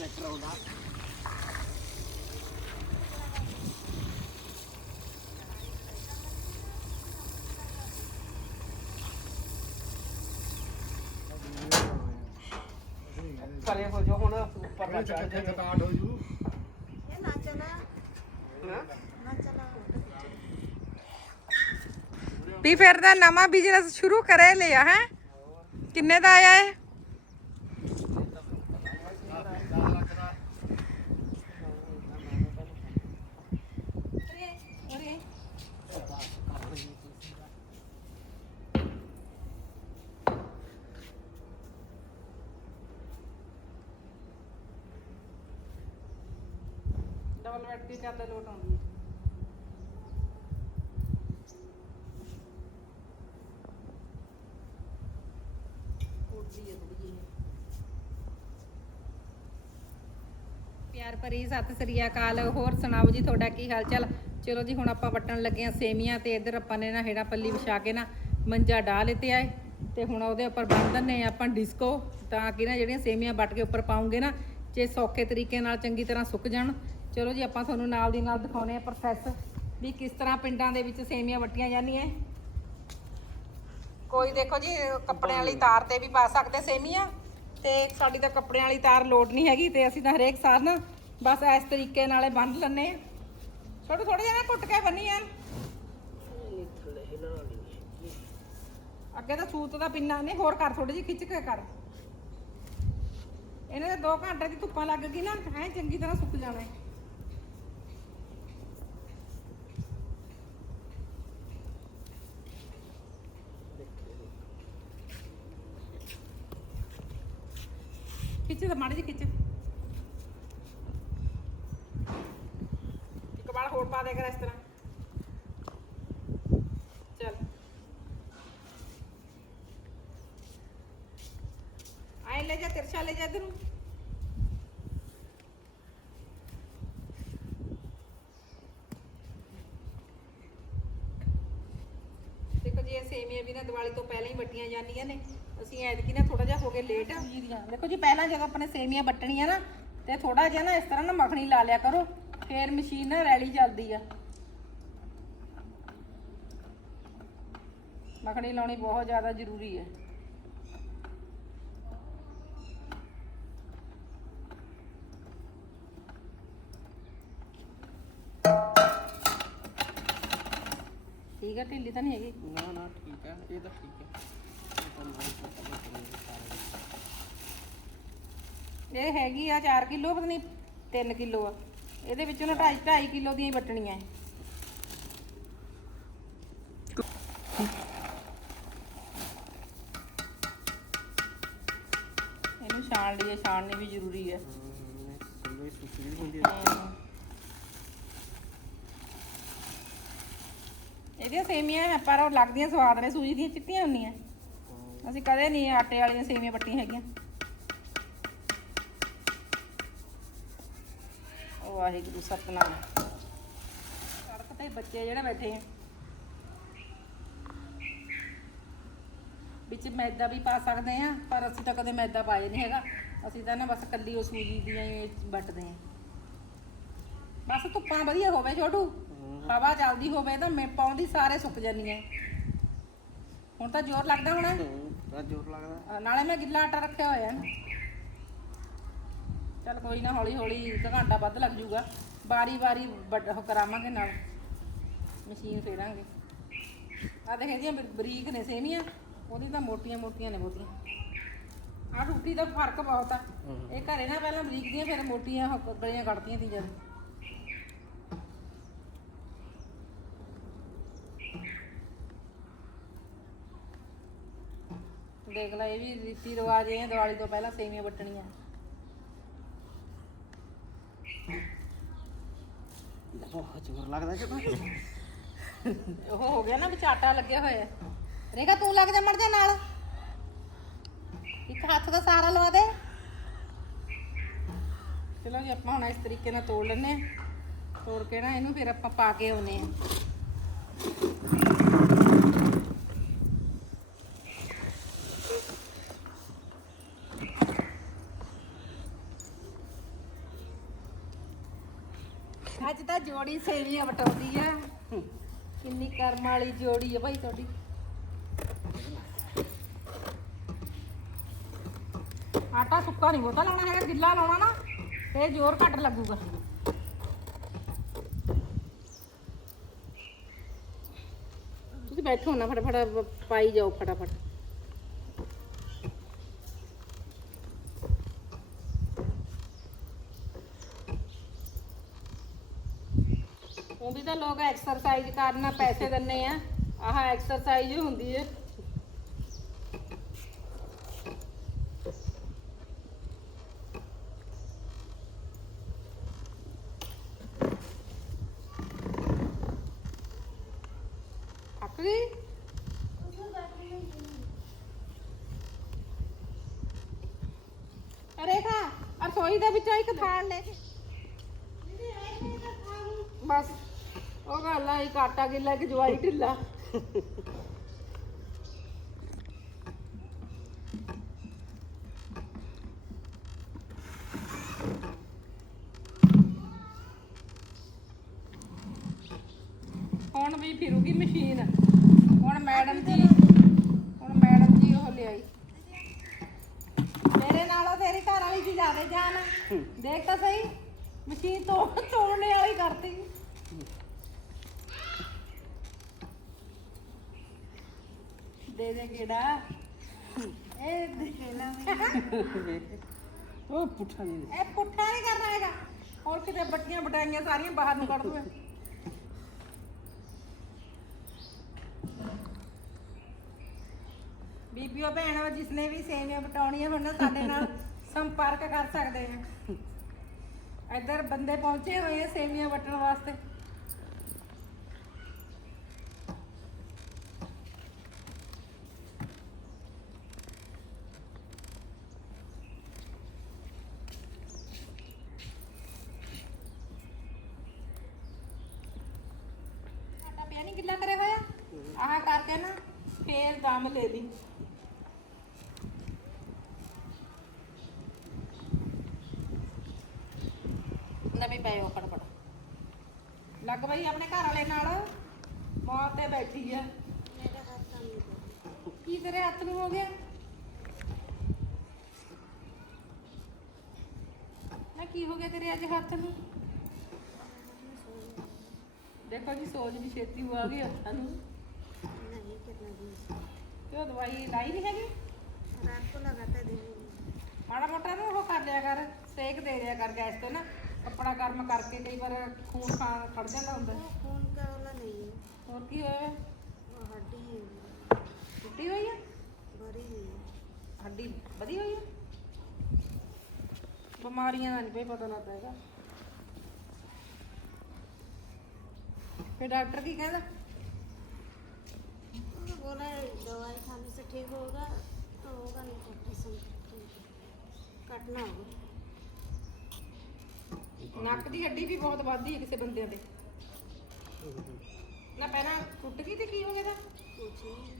Tractor ਆਉਂਦਾ ਪਰੇ ਹੋ ਜੋ ਹੁਣ ਉੱਪਰ ਨਾ ਚੜ ਜਾਏ ਥਕਾਟ ਹੋ ਜੂ। ਇਹ ਨਾ ਚਲਾ ਹਾਂ ਨਾ ਚਲਾ ਵੀ ਫਿਰ ਦਾ ਨਵਾਂ ਬਿਜ਼ਨਸ ਸ਼ੁਰੂ ਕਰੇ ਲਿਆ ਹੈ? ਕਿੰਨੇ ਦਾ ਆਇਆ ਹੈ ਡਬਲ ਬੈੱਡ ਦੀ ਚੱਲ ਲੋਟ ਆਉਂਦੀ ਹੈ। ਉੱਡਦੀ ਹੈ ਥੋੜੀ ਜਿਹੀ। ਪਿਆਰ ਭਰੀ ਸਤਿ ਸ੍ਰੀ ਅਕਾਲ। ਹੋਰ ਸੁਣਾਓ ਜੀ, ਤੁਹਾਡਾ ਕੀ ਹਾਲ ਚਾਲ ਚਲੋ ਜੀ, ਹੁਣ ਆਪਾਂ ਵੱਟਣ ਲੱਗੇ ਆ ਸੇਮੀਆਂ ਤੇ ਇੱਧਰ ਆਪਾਂ ਨੇ ਨਾ ਹੇੜਾ ਪੱਲੀ ਵਿਛਾ ਕੇ ਨਾ ਮੰਜਾ ਢਾ ਲਿੱਤੇ ਆਏ ਤੇ ਹੁਣ ਉਹਦੇ ਉੱਪਰ ਬੰਨ ਦਿੰਨੇ ਆ ਆਪਾਂ ਡਿਸਕੋ, ਤਾਂ ਕਿ ਨਾ ਜਿਹੜੀਆਂ ਸੇਮੀਆਂ ਵੱਟ ਕੇ ਉੱਪਰ ਪਾਉਂਗੇ ਨਾ, ਜੇ ਸੌਖੇ ਤਰੀਕੇ ਨਾਲ ਚੰਗੀ ਤਰ੍ਹਾਂ ਸੁੱਕ ਜਾਣ ਚਲੋ ਜੀ, ਆਪਾਂ ਤੁਹਾਨੂੰ ਨਾਲ ਦੀ ਨਾਲ ਦਿਖਾਉਨੇ ਆ ਪ੍ਰੋਸੈਸ ਵੀ ਕਿਸ ਤਰ੍ਹਾਂ ਪਿੰਡਾਂ ਦੇ ਵਿੱਚ ਸੇਮੀਆਂ ਵੱਟੀਆਂ ਜਾਂਦੀਆਂ ਕੋਈ ਦੇਖੋ ਜੀ, ਕੱਪੜਿਆਂ ਵਾਲੀ ਤਾਰ ਤੇ ਵੀ ਪਾ ਸਕਦੇ ਸੇਮੀਆਂ ਤੇ ਸਾਡੀ ਤਾਂ ਕੱਪੜਿਆਂ ਵਾਲੀ ਤਾਰ ਲੋਡ ਨਹੀਂ ਹੈਗੀ ਤੇ ਅਸੀਂ ਤਾਂ ਹਰੇਕ ਸਾਰ ਨਾ ਬਸ ਇਸ ਤਰੀਕੇ ਨਾਲੇ ਬੰਨ ਲੈਂਦੇ ਆ ਛੋਟੇ ਥੋੜੇ ਜਿਹਾ ਨਾ ਕੁੱਟ ਕੇ ਬੰਨੀ ਆ। ਅੱਗੇ ਤਾਂ ਸੂਤ ਦਾ ਪਿੰਨਾ ਨਹੀਂ, ਹੋਰ ਕਰ ਥੋੜੀ ਜਿਹੀ, ਖਿੱਚ ਕੇ ਕਰ। ਇਹਨੇ ਤਾਂ 2 ਘੰਟੇ ਦੀ ਧੁੱਪਾਂ ਲੱਗ ਗਈ ਨਾ, ਐ ਚੰਗੀ ਤਰ੍ਹਾਂ ਸੁੱਕ ਜਾਣਾ। ਖਿੱਚ ਤਾਂ ਮਾੜੀ ਜਿਹੀ ਖਿੱਚ। ਇੱਕ ਵਾਰ ਹੋਰ ਪਾ ਦੇ ਕਰ ਇਸ ਤਰ੍ਹਾਂ। ਚੱਲ। ਆਏ ਲੈ ਜਾ ਤਿਰਛਾ ਲੈ ਜਾ ਇਧਰ ਨੂੰ। ਦੇਖੋ ਜੀ, ਇਹ ਸੇਮੀਆਂ ਵੀ ਨਾ ਦੀਵਾਲੀ ਤੋਂ ਪਹਿਲਾਂ ਹੀ ਵੱਟੀਆਂ ਜਾਂਦੀਆਂ ਨੇ। ਅਸੀਂ ਐਤਕੀ ਨਾ ਥੋੜਾ ਜਿਹਾ ਹੋ ਗਏ ਲੇਟ ਦੇਖੋ ਜੀ, ਪਹਿਲਾਂ ਜਦੋਂ ਆਪਣੇ ਸੇਮੀਆਂ ਵੱਟਣੀਆਂ ਨਾ, ਤੇ ਥੋੜਾ ਜਿਹਾ ਨਾ ਇਸ ਤਰ੍ਹਾਂ ਨਾ ਮੱਖਣੀ ਲਾ ਲਿਆ ਕਰੋ, ਫੇਰ ਮਸ਼ੀਨ ਨਾ ਰੈਲੀ ਚੱਲਦੀ ਆ। ਮੱਖਣੀ ਲਾਉਣੀ ਬਹੁਤ ਜ਼ਿਆਦਾ ਜ਼ਰੂਰੀ ਹੈ। ਠੀਕ ਹੈ ਢਿੱਲੀ ਤਾਂ ਨਹੀਂ ਹੈਗੀ? ਨਾ ਨਾ, ਠੀਕ ਹੈ ਇਹ ਤਾਂ ਠੀਕ ਹੈ ਇਹ ਹੈਗੀ ਆ 4 ਕਿਲੋ, ਪਤਾ ਨਹੀਂ 3 ਕਿਲੋ ਆ। ਇਹਦੇ ਵਿੱਚੋਂ ਨਾ 2.5 2.5 ਕਿਲੋ ਦੀਆਂ ਹੀ ਵੱਟਣੀਆਂ ਹੈ ਇਹਨੂੰ ਛਾਣ ਲਈਏ, ਛਾਣਨੀ ਵੀ ਜ਼ਰੂਰੀ ਹੈ ਇਹਦੀਆਂ ਸੇਮੀਆਂ ਪਰ ਉਹ ਲੱਗਦੀਆਂ ਸਵਾਦ ਨੇ, ਸੂਜੀ ਦੀਆਂ ਚਿੱਟੀਆਂ ਹੁੰਦੀਆਂ। ਅਸੀਂ ਕਦੇ ਨਹੀਂ ਆਟੇ ਵਾਲੀਆਂ ਸੇਮੀਆਂ ਵੱਟੀਆਂ ਹੈਗੀਆਂ। ਉਹ ਵਾਹਿਗੁਰੂ ਸਤਨਾਮ। ਸੜਕ ਤੇ ਬੱਚੇ ਜਿਹੜੇ ਬੈਠੇ ਆ। ਵਿੱਚ ਮੈਦਾ ਵੀ ਪਾ ਸਕਦੇ ਆ ਪਰ ਅਸੀਂ ਤਾਂ ਕਦੇ ਮੈਦਾ ਪਾਏ ਨਹੀਂ ਹੈਗਾ। ਅਸੀਂ ਤਾਂ ਨਾ ਬਸ ਕੱਲੀ ਉਹ ਸੂਜੀ ਦੀਆਂ ਹੀ ਵੱਟਦੇ ਆ। ਬਸ ਧੁੱਪਾਂ ਵਧੀਆ ਹੋਵੇ ਛੋਟੂ। ਹਵਾ ਚੱਲਦੀ ਹੋਵੇ ਤਾਂ ਮੈਂ ਪਾਉਂਦੀ ਸਾਰੇ ਸੁੱਕ ਜਾਂਦੀਆਂ। ਹੁਣ ਤਾਂ ਜ਼ੋਰ ਲੱਗਦਾ ਹੋਣਾ। ਬੜਾ ਜ਼ੋਰ ਲੱਗਦਾ। ਅਹ ਨਾਲੇ ਮੈਂ ਗਿੱਲਾ ਆਟਾ ਰੱਖਿਆ ਹੋਇਆ ਨਾ ਚੱਲ ਕੋਈ ਨਾ ਹੌਲੀ ਹੌਲੀ ਇੱਕ ਘੰਟਾ ਵੱਧ ਲੱਗ ਜੂਗਾ ਬਾਰੀ ਬਾਰੀ ਵੱਡ ਉਹ ਕਰਾਵਾਂਗੇ ਨਾਲ। ਮਸ਼ੀਨ ਫੇਰਾਂਗੇ। ਆ ਦੇਖ ਇਹਦੀਆਂ ਬਰ- ਬਰੀਕ ਨੇ ਸੇਮੀਆਂ ਉਹਦੀ ਤਾਂ ਮੋਟੀਆਂ ਮੋਟੀਆਂ ਨੇ ਬਹੁਤੀਆਂ। ਆ ਰੋਟੀ ਦਾ ਫ਼ਰਕ ਬਹੁਤ ਆ। ਇਹ ਘਰੇ ਨਾ ਪਹਿਲਾਂ ਬਰੀਕ ਦੀਆਂ ਫਿਰ ਮੋਟੀਆਂ ਉਹ ਗਲੀਆਂ ਕੱਢਦੀਆਂ ਤੀ ਜਦ ਦੇਖ ਲੈ ਇਹ ਵੀ ਰੀਤੀ ਰਿਵਾਜ ਇਹ ਦੀਵਾਲੀ ਤੋਂ ਪਹਿਲਾਂ ਸੇਮੀਆਂ ਵੱਟਣੀਆਂ। ਬਹੁਤ ਜ਼ੋਰ ਲੱਗਦਾ ਕਿ ਉਹ ਹੋ ਗਿਆ ਨਾ ਵਿੱਚ ਆਟਾ ਲੱਗਿਆ ਹੋਇਆ ਹੈ। ਰੇਖਾ ਤੂੰ ਲੱਗ ਜਾ ਮੜ ਜਾ ਨਾਲ। ਇੱਕ ਹੱਥ ਦਾ ਸਹਾਰਾ ਲਵਾ ਦੇ। ਚਲੋ ਜੀ ਆਪਾਂ ਹੁਣ ਇਸ ਤਰੀਕੇ ਨਾਲ ਤੋੜ ਲੈਨੇ ਤੋੜ ਕੇ ਨਾ ਇਹਨੂੰ ਫਿਰ ਆਪਾਂ ਪਾ ਕੇ ਆਉਨੇ ਆ ਅੱਜ ਤਾਂ ਜੋੜੀ ਸੇਵੀਆਂ ਵਟਾਉਂਦੀ ਆ। ਕਿੰਨੀ ਕਰਮ ਵਾਲੀ ਜੋੜੀ ਆ ਭਾਈ ਤੁਹਾਡੀ। ਆਟਾ ਸੁੱਕਾ ਨਹੀਂ ਬਹੁਤਾ ਲਾਉਣਾ ਹੈਗਾ, ਗਿੱਲਾ ਲਾਉਣਾ ਨਾ, ਤੇ ਜ਼ੋਰ ਘੱਟ ਲੱਗੂਗਾ। ਤੁਸੀਂ ਬੈਠੋ ਨਾ ਫਟਾਫਟ, ਪਾਈ ਜਾਓ ਫਟਾਫਟ। ਉਹ ਵੀ ਤਾਂ ਲੋਕ ਐਕਸਰਸਾਈਜ਼ ਕਰਨਾ ਪੈਸੇ ਦਿੰਨੇ ਆ। ਆਹ ਐਕਸਰਸਾਈਜ਼ ਹੁੰਦੀ ਹੈ ਥੱਕ ਗਈ? ਅਰੇ ਖਾ ਰਸੋਈ ਦੇ ਵਿੱਚੋਂ ਇੱਕ ਥਾਲ ਲੈ ਕੇ। ਬਸ। ਉਹ ਗੱਲ ਆ ਇੱਕ ਆਟਾ ਗਿੱਲਾ ਕਿ ਜਵਾਈ ਢਿੱਲਾ। ਹੁਣ ਵੀ ਫਿਰੂਗੀ ਮਸ਼ੀਨ। ਹੁਣ ਮੈਡਮ ਜੀ, ਹੁਣ ਮੈਡਮ ਜੀ ਉਹ ਲਿਆਈ। ਮੇਰੇ ਨਾਲੋਂ ਤੇਰੀ ਘਰ ਵਾਲੀ ਜੀ ਜ਼ਿਆਦਾ ਜਾਨ ਦੇਖ ਤਾਂ ਸਹੀ, ਮਸ਼ੀਨ ਤੋੜ ਤੋੜਨੇ ਵਾਲੀ ਕਰਤੀ। ਦੇ ਦੇ ਕਿਹੜਾ? ਇਹ ਦੇਖਣਾ ਉਹ ਪੁੱਠਾ ਨਹੀਂ। ਇਹ ਪੁੱਠਾ ਨਹੀਂ ਕਰਨਾ ਹੈਗਾ। ਹੋਰ ਕਿਤੇ ਬੱਟੀਆਂ ਬਟਾਈਆਂ ਸਾਰੀਆਂ ਬਾਹਰ ਨੂੰ ਕੱਢ ਦੂਏ ਬੀਬੀਓ ਭੈਣੋ ਜਿਸਨੇ ਵੀ ਸੇਵੀਆਂ ਬਟਾਉਣੀਆਂ ਹੁਣ ਨਾ ਸਾਡੇ ਨਾਲ ਸੰਪਰਕ ਕਰ ਸਕਦੇ ਆ। ਇੱਧਰ ਬੰਦੇ ਪਹੁੰਚੇ ਹੋਏ ਆ ਸੇਵੀਆਂ ਵਟਣ ਵਾਸਤੇ ਆਟਾ ਪਿਆ ਨਹੀਂ ਗਿੱਲਾ ਕਰਿਆ ਹੋਇਆ? ਆਹ ਕਰਕੇ ਨਾ ਫੇਰ ਦਮ ਲੈ ਲਈ। ਨਵੇਂ ਪਏ ਉਹ ਫਟਫਟ। ਲੱਗ ਬਈ ਆਪਣੇ ਘਰ ਵਾਲੇ ਨਾਲ ਮੌਤ ਤੇ ਬੈਠੀ ਆ। ਕੀ ਤੇਰੇ ਹੱਥ ਨੂੰ ਹੋ ਗਿਆ? ਨਾ ਕੀ ਹੋ ਗਿਆ ਤੇਰੇ ਅਜੇ ਹੱਥ ਨੂੰ? ਦੇਖੋ ਜੀ ਸੋਜ ਵੀ ਛੇਤੀ ਹੋ ਆ ਗਈ ਹੱਥਾਂ ਨੂੰ नहीं कितना दिन से ਤੇ ਉਹ ਦਵਾਈ ਲਾਈ ਨਹੀਂ ਹੈਗੀ रात को लगाता दिन में ਮਾੜਾ ਮੋਟਾ ਨੂੰ ਉਹ ਕਰ ਲਿਆ ਕਰ ਸੇਕ ਦੇ ਦਿਆ ਕਰ ਗੈਸ ਤੇ ਨਾ ਕੱਪੜਾ ਗਰਮ ਕਰਕੇ ਕਈ ਵਾਰ ਖੂਨ ਖਾਣ ਖੜ ਜਾਂਦਾ ਹੁੰਦਾ वो खून का वाला नहीं है ਹੋਰ ਕੀ ਹੋਇਆ वो हड्डी है ਟੁੱਟੀ ਹੋਈ ਆ भरी हुई है ਹੱਡੀ ਵਧੀ ਹੋਈ ਆ ਬਿਮਾਰੀਆਂ ਦਾ ਨਹੀਂ ਪਈ ਪਤਾ ਲੱਗਦਾ ਹੈਗਾ ਫਿਰ ਡਾਕਟਰ ਕੀ ਕਹਿੰਦਾ वो बोला दवाई खाने से ठीक होगा तो होगा नहीं तो ऑपरेशन काटना होगा ਨੱਕ ਦੀ ਹੱਡੀ ਵੀ ਬਹੁਤ ਵੱਧਦੀ ਹੈ ਕਿਸੇ ਬੰਦੇ ਦੇ ਨਾ ਪਹਿਲਾਂ ਟੁੱਟ ਗਈ ਤੇ ਕੀ ਹੋ ਗਿਆ ਤਾਂ कुछ नहीं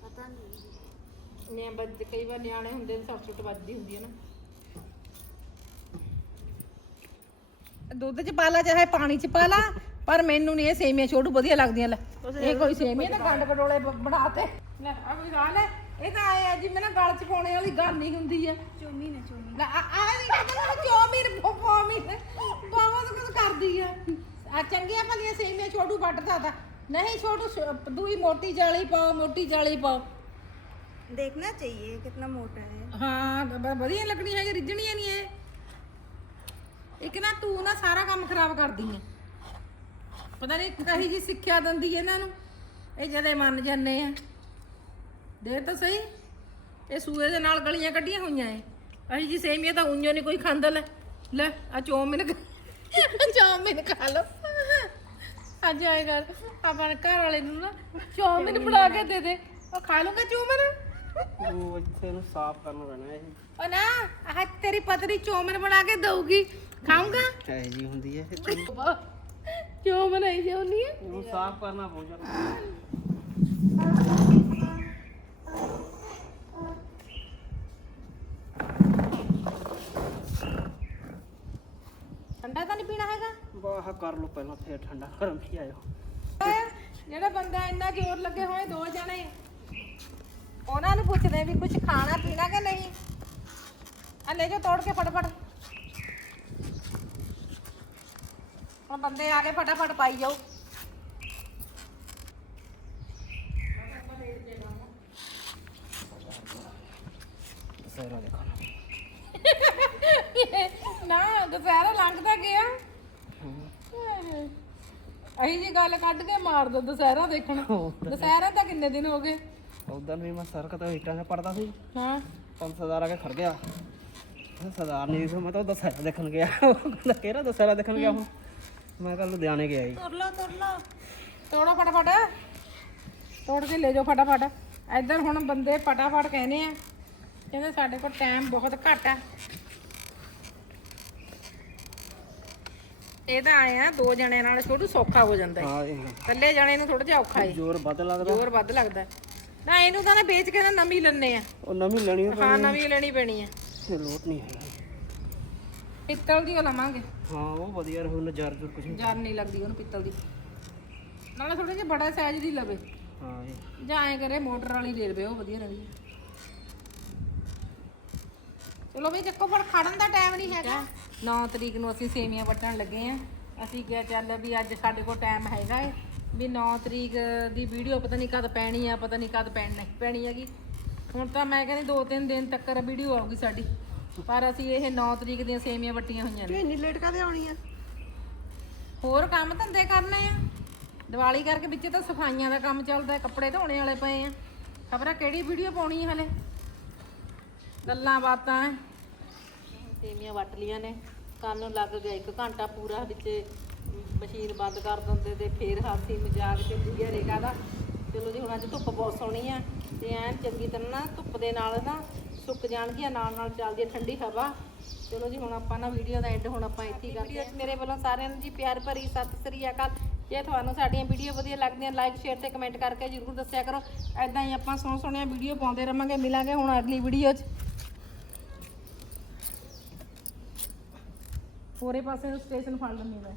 पता नहीं ਨੇ ਬੱਜ ਕਈ ਵਾਰ ਨਿਆਣੇ ਹੁੰਦੇ ਨੇ ਸੱਟ ਸੁੱਟ ਵੱਜਦੀ ਹੁੰਦੀ ਹੈ ਨਾ ਦੁੱਧ ਚ ਪਾ ਲਾ ਚਾਹੇ ਪਾਣੀ ਚ ਪਾ ਲਾ ਪਰ ਮੈਨੂੰ ਨਹੀਂ ਇਹ ਸੇਮੀਆਂ ਛੋਟੂ ਵਧੀਆ ਲੱਗਦੀਆਂ ਲੈ ਇਹ ਕੋਈ ਸੇਮੀਆਂ ਨਾ ਗੰਡ ਕਟੋਲੇ ਬ- ਬਣਾਤੇ ਲੈ ਆ ਕੋਈ ਗੱਲ ਹੈ ਇਹ ਤਾਂ ਆਏ ਆ ਜਿਵੇਂ ਨਾ ਗਲ ਚ ਪਾਉਣੇ ਵਾਲੀ ਗੱਲ ਨਹੀਂ ਹੁੰਦੀ ਹੈ चौमीन है चौमीन ਲੈ ਆ ਆ ਨਹੀਂ ਕਹਿੰਦਾ ਚੌਮੀਨ ਫੋਮੀਨ ਬਹੁਤ ਕੁਝ ਕਰਦੀ ਆ ਆ ਚੰਗੀਆਂ ਭਲੀਆਂ ਸੇਮੀਆਂ ਛੋਟੂ ਵੱਟਦਾ ਤਾਂ ਨਹੀਂ ਛੋਟੂ ਸ- ਦੂਈ ਮੋਟੀ ਜਾਲੀ ਪਾਓ ਮੋਟੀ ਜਾਲੀ ਪਾਓ देखना चाहिए कितना मोटा है ਹਾਂ ਬ- ਵਧੀਆ ਲੱਗਣੀ ਹੈਗੀ ਰਿੱਝਣੀਆਂ ਨਹੀਂ ਇਹ ਇੱਕ ਨਾ ਤੂੰ ਨਾ ਸਾਰਾ ਕੰਮ ਖਰਾਬ ਕਰਦੀ ਐ ਪਤਾ ਨਹੀਂ ਕਹੀ ਜੀ ਸਿੱਖਿਆ ਦਿੰਦੀ ਐ ਇਹਨਾਂ ਨੂੰ। ਇਹ ਜਦੇ ਮੰਨ ਜਾਂਦੇ ਆ। ਦੇ ਤਾਂ ਸਹੀ ਇਹ ਸੂਏ ਦੇ ਨਾਲ ਗਲੀਆਂ ਕੱਢੀਆਂ ਹੋਈਆਂ ਐ ਅਹੀ ਜੀ ਸੇਮੀਆਂ ਤਾਂ ਉਂਝੋ ਨਹੀਂ ਕੋਈ ਖਾਂਦਾ ਲੈ ਲੈ ਆ ਚੌਮਿਨ ਚੌਮਿਨ ਖਾ ਲਓ। ਅੱਜ ਆਏਗਾ ਆਪਣੇ ਘਰ ਵਾਲੇ ਨੂੰ ਨਾ ਚੌਮਿਨ ਬਣਾ ਕੇ ਦੇ ਦੇ। ਉਹ ਖਾ ਲੂੰਗਾ ਚੌਮਿਨ? ਉਹ ਇੱਥੇ ਨੂੰ ਸਾਫ਼ ਕਰਨਾ ਪੈਣਾ ਇਹ। ਉਹ ਨਾ ਆਹ ਤੇਰੀ ਪਤਰੀ ਚੌਮਨ ਬਣਾ ਕੇ ਦਊਗੀ। ਖਾਊਂਗਾ? ਹੈ ਜੀ ਹੁੰਦੀ ਹੈ ਕਿਉਂ ਬਣਾਈ ਜਾਉਣੀ ਹੈ ਉਹਨੂੰ। ਸਾਫ਼ ਕਰਨਾ ਪਊਗਾ ਠੰਡਾ ਤਾਂ ਨਹੀਂ ਪੀਣਾ ਪਹਿਲਾਂ ਫੇਰ ਠੰਡਾ। ਗਰਮ ਹੀ ਆਇਓ ਜਿਹੜਾ ਬੰਦਾ ਇੰਨਾ ਜ਼ੋਰ ਲੱਗੇ ਹੋਏ ਦੋ ਜਣੇ। ਉਹਨਾਂ ਨੂੰ ਪੁੱਛਦੇ ਵੀ ਕੁਝ ਖਾਣਾ ਪੀਣਾ ਕਿ ਨਹੀਂ? ਆ ਲੈ ਜਾ ਤੋੜ ਕੇ ਫਟਾਫਟ। ਹੁਣ ਬੰਦੇ ਆ ਕੇ ਫਟਾਫਟ ਪਾਈ ਜਾਓ। ਸਾਰਾ ਦੇਖੋ ਨਾ ਦੁਪਹਿਰਾ ਲੰਘਦਾ ਗਿਆ। ਅਹੀ ਜੀ ਗੱਲ ਕੱਢ ਕੇ ਮਾਰ ਦੋ ਦੁਸਹਿਰਾ ਦੇਖਣ। ਦੁਸਹਿਰਾ ਤਾਂ ਕਿੰਨੇ ਦਿਨ ਹੋ ਗਏ? ਉਦੋਂ ਵੀ ਮੈਂ ਸਰਕਤ ਹੀਟਾਂ 'ਚ ਪੜਦਾ ਸੀ। ਹਾਂ। ਪੰਜ ਸਰਦਾਰ ਆ ਕੇ ਖੜ ਗਿਆ। ਸਰਦਾਰ ਨਹੀਂ ਸੀ ਮੈਂ ਤਾਂ ਦੁਸਹਿਰਾ ਦੇਖਣ ਗਿਆ। ਉਹ ਕਹਿੰਦਾ ਕਿਹੜਾ ਦੁਸਹਿਰਾ ਦੇਖਣ ਗਿਆ ਹੁਣ ਮੈਂ ਕੱਲ ਲੁਧਿਆਣੇ ਗਿਆ ਜੀ। ਤੁਰ ਲਓ ਤੁਰ ਲਓ ਤੋੜੋ ਫਟਾਫਟ। ਤੋੜ ਕੇ ਲੈ ਜਾਓ ਫਟਾਫਟ। ਇੱਧਰ ਹੁਣ ਬੰਦੇ ਫਟਾਫਟ ਕਹਿੰਦੇ ਆ ਕਹਿੰਦੇ ਸਾਡੇ ਕੋਲ ਟਾਈਮ ਬਹੁਤ ਘੱਟ ਆ। ਇਹ ਤਾਂ ਆਏ ਆ ਦੋ ਜਣਿਆਂ ਨਾਲ ਛੋਟੂ ਸੌਖਾ ਹੋ ਜਾਂਦਾ ਹੈ। ਹਾਂ ਜੀ ਇਕੱਲੇ ਜਣੇ ਨੂੰ ਥੋੜਾ ਜਿਹਾ ਔਖਾ ਹੈ। ਜ਼ੋਰ ਵੱਧ ਲੱਗਦਾ। ਜ਼ੋਰ ਵੱਧ ਲੱਗਦਾ ਹੈ। ਨਾ ਇਹਨੂੰ ਤਾਂ ਨਾ ਵੇਚ ਕੇ ਨਾ ਨਵੀਂ ਲੈਣੇ ਆ। ਉਹ ਨਵੀਂ ਲੈਣੀ ਹੈ ਹਾਂ ਨਵੀਂ ਲੈਣੀ ਪੈਣੀ ਆ। ਤੇ ਲੋਟ ਨਹੀਂ ਹੈ ਪਿੱਤਲ ਦੀ ਉਹ ਲਵਾਂਗੇ। ਹਾਂ ਉਹ ਵਧੀਆ ਰਹੂ ਨਜ਼ਾਰ ਜੁਰ ਕੁਝ ਜਾਨ ਨਹੀਂ। ਲੱਗਦੀ ਉਹਨੂੰ ਪਿੱਤਲ ਦੀ। ਨਾਲੇ ਥੋੜੇ ਜਿਹਾ ਬੜਾ ਸਾਈਜ਼ ਦੀ ਲਵੇ। ਹਾਂ ਜੀ ਜਾਂ ਐ ਕਰੇ ਮੋਟਰ ਵਾਲੀ ਦੇ ਲਵੇ ਉਹ ਵਧੀਆ ਰਹਿੰਦੀ ਹੈ। ਚਲੋ ਵੀ ਚੱਕੋ ਫੜ ਖੜਨ ਦਾ ਟਾਈਮ ਨਹੀਂ ਹੈਗਾ। 9 ਤਰੀਕ ਨੂੰ ਅਸੀਂ ਸੇਵੀਆਂ ਵੱਟਣ ਲੱਗੇ ਆ। ਅਸੀਂ ਕਿਹਾ ਚੱਲ ਵੀ ਅੱਜ ਸਾਡੇ ਕੋਲ ਟਾਈਮ ਹੈਗਾ ਏ। ਵੀ 9 ਤਰੀਕ ਦੀ ਵੀਡੀਓ ਪਤਾ ਨਹੀਂ ਕਦ ਪੈਣੀ ਆ ਪਤਾ ਨਹੀਂ ਕਦ ਪੈਣ ਨਹੀਂ ਪੈਣੀ ਹੈਗੀ। ਹੁਣ ਤਾਂ ਮੈਂ ਕਹਿੰਦੀ 2-3 ਦਿਨ ਤੱਕ ਵੀਡੀਓ ਆਊਗੀ ਸਾਡੀ। ਪਰ ਅਸੀਂ ਇਹ 9 ਤਰੀਕ ਦੀਆਂ ਸੇਵੀਆਂ ਵੱਟੀਆਂ ਹੋਈਆਂ ਨੇ। ਇੰਨੀ ਲੇਟ ਕਾਦੇ ਆਉਣੀ ਆ? ਹੋਰ ਕੰਮ ਧੰਦੇ ਕਰਨੇ ਆ। ਦੀਵਾਲੀ ਕਰਕੇ ਵਿੱਚ ਤਾਂ ਸਫਾਈਆਂ ਦਾ ਕੰਮ ਚੱਲਦਾ ਕੱਪੜੇ ਧੋਣੇ ਵਾਲੇ ਪਏ ਆ। ਖਬਰ ਕਿਹੜੀ ਵੀਡੀਓ ਪਾਉਣੀ ਹੈ ਹਲੇ? ਗੱਲਾਂ ਬਾਤਾਂ। ਸੇਮੀਆਂ ਵੱਟ ਲੀਆਂ ਨੇ। ਕੰਨ ਨੂੰ ਲੱਗ ਗਿਆ ਇੱਕ ਘੰਟਾ ਪੂਰਾ ਵਿੱਚ ਮਸ਼ੀਨ ਬੰਦ ਕਰ ਦਿੰਦੇ ਤੇ ਫੇਰ ਹਾਸੀ ਮਜ਼ਾਕ ਤੇ ਦੂਜਾ ਰੇਗਾ ਦਾ। ਚਲੋ ਜੀ ਹੁਣ ਅੱਜ ਧੁੱਪ ਬਹੁਤ ਸੋਹਣੀ ਆ ਤੇ ਐਨ ਚੰਗੀ ਤਰ੍ਹਾਂ ਨਾ ਧੁੱਪ ਦੇ ਨਾਲ ਨਾ ਸੁੱਕ ਜਾਣਗੀਆਂ ਨਾਲ ਨਾਲ ਚੱਲਦੀ ਆ ਠੰਡੀ ਹਵਾ। ਚਲੋ ਜੀ ਹੁਣ ਆਪਾਂ ਨਾ ਵੀਡੀਓ ਦਾ ਐਂਡ ਹੁਣ ਆਪਾਂ ਇੱਥੇ ਹੀ ਕਰਦੇ ਹਾਂ। ਮੇਰੇ ਵੱਲੋਂ ਸਾਰਿਆਂ ਨੂੰ ਜੀ ਪਿਆਰ ਭਰੀ ਸਤਿ ਸ੍ਰੀ ਅਕਾਲ। ਜੇ ਤੁਹਾਨੂੰ ਸਾਡੀਆਂ ਵੀਡੀਓ ਵਧੀਆ ਲੱਗਦੀਆਂ ਲਾਈਕ ਸ਼ੇਅਰ ਤੇ ਕਮੈਂਟ ਕਰਕੇ ਜਰੂਰ ਦੱਸਿਆ ਕਰੋ। ਐਦਾਂ ਹੀ ਆਪਾਂ ਸੋਹਣ ਸੋਹਣੀਆਂ ਵੀਡੀਓ ਪਾਉਂਦੇ ਰਵਾਂਗੇ। ਮਿਲਾਂਗੇ ਹੁਣ ਅਗਲੀ ਵੀਡੀਓ 'ਚ। ਹੋਰੇ ਪਾਸੇ ਨੂੰ ਸਟੇਸ਼ਨ ਫੜ ਲੈਂਦੀ ਮੈਂ।